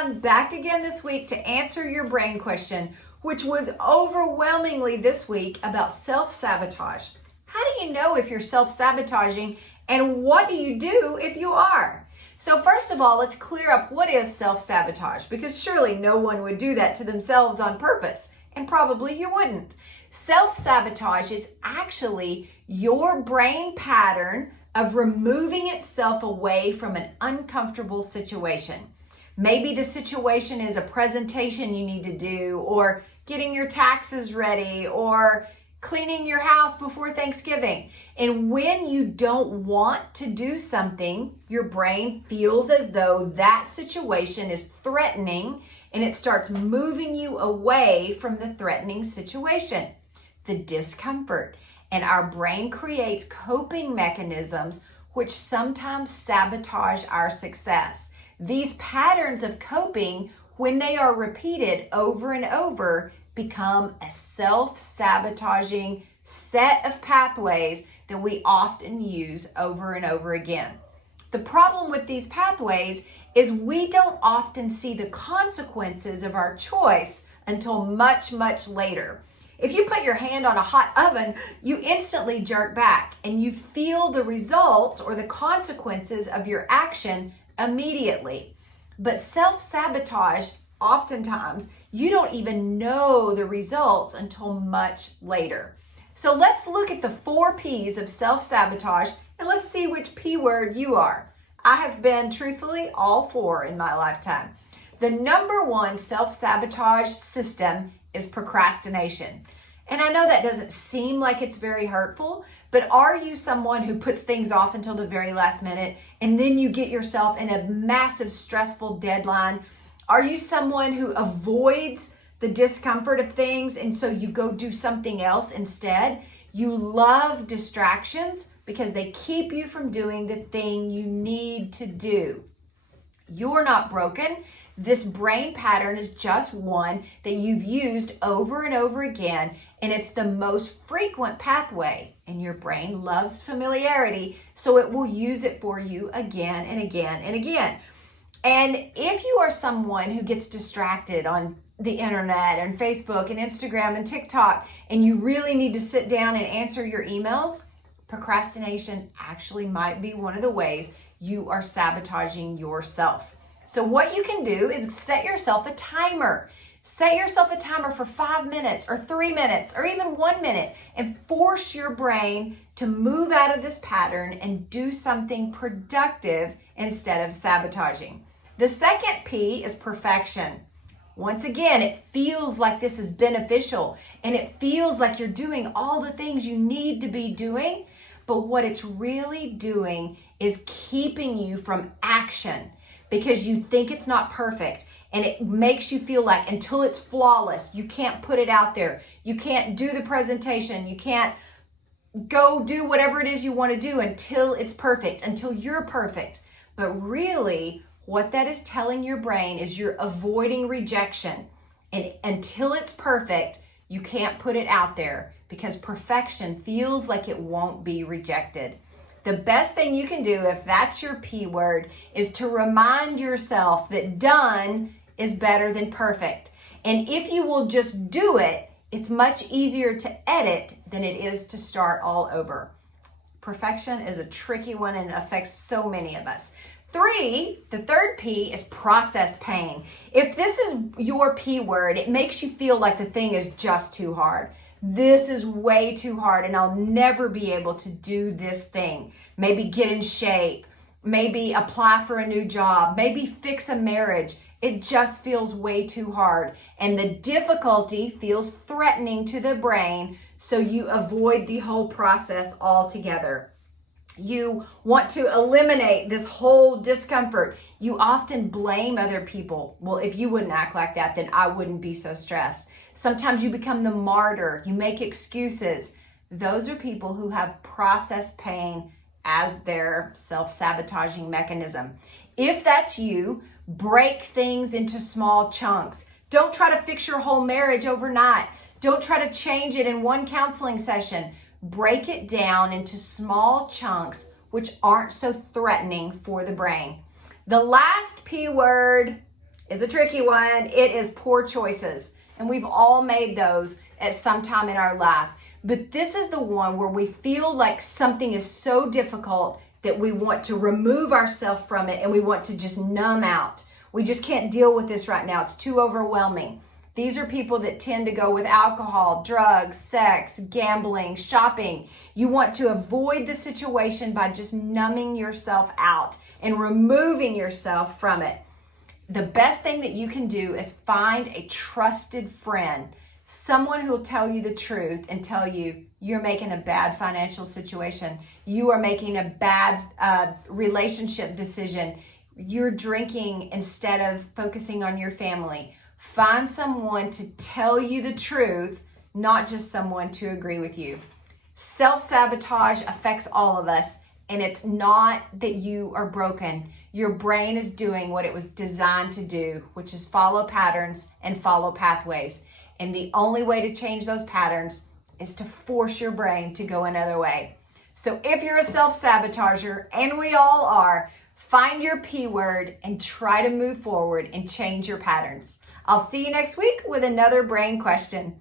I'm back again this week to answer your brain question, which was overwhelmingly this week about self-sabotage. How do you know if you're self-sabotaging, and what do you do if you are? So first of all, let's clear up what is self-sabotage, because surely no one would do that to themselves on purpose, and probably you wouldn't. Self-sabotage is actually your brain pattern of removing itself away from an uncomfortable situation. Maybe the situation is a presentation you need to do, or getting your taxes ready, or cleaning your house before Thanksgiving. And when you don't want to do something, your brain feels as though that situation is threatening, and it starts moving you away from the threatening situation, the discomfort. And our brain creates coping mechanisms which sometimes sabotage our success. These patterns of coping, when they are repeated over and over, become a self-sabotaging set of pathways that we often use over and over again. The problem with these pathways is we don't often see the consequences of our choice until much, much later. If you put your hand on a hot oven, you instantly jerk back and you feel the results or the consequences of your action immediately. But self-sabotage, oftentimes, you don't even know the results until much later. So let's look at the 4 P's of self-sabotage, and let's see which P word you are. I have been, truthfully, all 4 in my lifetime. The number 1 self-sabotage system is procrastination. And I know that doesn't seem like it's very hurtful, but are you someone who puts things off until the very last minute and then you get yourself in a massive stressful deadline? Are you someone who avoids the discomfort of things and so you go do something else instead? You love distractions because they keep you from doing the thing you need to do. You're not broken. This brain pattern is just one that you've used over and over again, and it's the most frequent pathway, and your brain loves familiarity, so it will use it for you again and again and again. And if you are someone who gets distracted on the internet and Facebook and Instagram and TikTok, and you really need to sit down and answer your emails, procrastination actually might be one of the ways you are sabotaging yourself. So what you can do is set yourself a timer. Set yourself a timer for 5 minutes or 3 minutes or even 1 minute, and force your brain to move out of this pattern and do something productive instead of sabotaging. The second P is perfection. Once again, it feels like this is beneficial and it feels like you're doing all the things you need to be doing, but what it's really doing is keeping you from action, because you think it's not perfect, and it makes you feel like until it's flawless, you can't put it out there. You can't do the presentation. You can't go do whatever it is you want to do until it's perfect, until you're perfect. But really, what that is telling your brain is you're avoiding rejection. And until it's perfect, you can't put it out there because perfection feels like it won't be rejected. The best thing you can do, if that's your P word, is to remind yourself that done is better than perfect. And if you will just do it, it's much easier to edit than it is to start all over. Perfection is a tricky one and affects so many of us. The third P is process pain. If this is your P word, it makes you feel like the thing is just too hard. This is way too hard and I'll never be able to do this thing. Maybe get in shape, maybe apply for a new job, maybe fix a marriage. It just feels way too hard. And the difficulty feels threatening to the brain, so you avoid the whole process altogether. You want to eliminate this whole discomfort. You often blame other people. Well, if you wouldn't act like that, then I wouldn't be so stressed. Sometimes you become the martyr. You make excuses. Those are people who have process pain as their self-sabotaging mechanism. If that's you, break things into small chunks. Don't try to fix your whole marriage overnight. Don't try to change it in one counseling session. Break it down into small chunks which aren't so threatening for the brain. The last P word is a tricky one. It is poor choices. And we've all made those at some time in our life. But this is the one where we feel like something is so difficult that we want to remove ourselves from it and we want to just numb out. We just can't deal with this right now. It's too overwhelming. These are people that tend to go with alcohol, drugs, sex, gambling, shopping. You want to avoid the situation by just numbing yourself out and removing yourself from it. The best thing that you can do is find a trusted friend, someone who will tell you the truth and tell you you're making a bad financial situation. You are making a bad relationship decision. You're drinking instead of focusing on your family. Find someone to tell you the truth, not just someone to agree with you. Self-sabotage affects all of us, and it's not that you are broken. Your brain is doing what it was designed to do, which is follow patterns and follow pathways. And the only way to change those patterns is to force your brain to go another way. So if you're a self-sabotager, and we all are, find your P word and try to move forward and change your patterns. I'll see you next week with another brain question.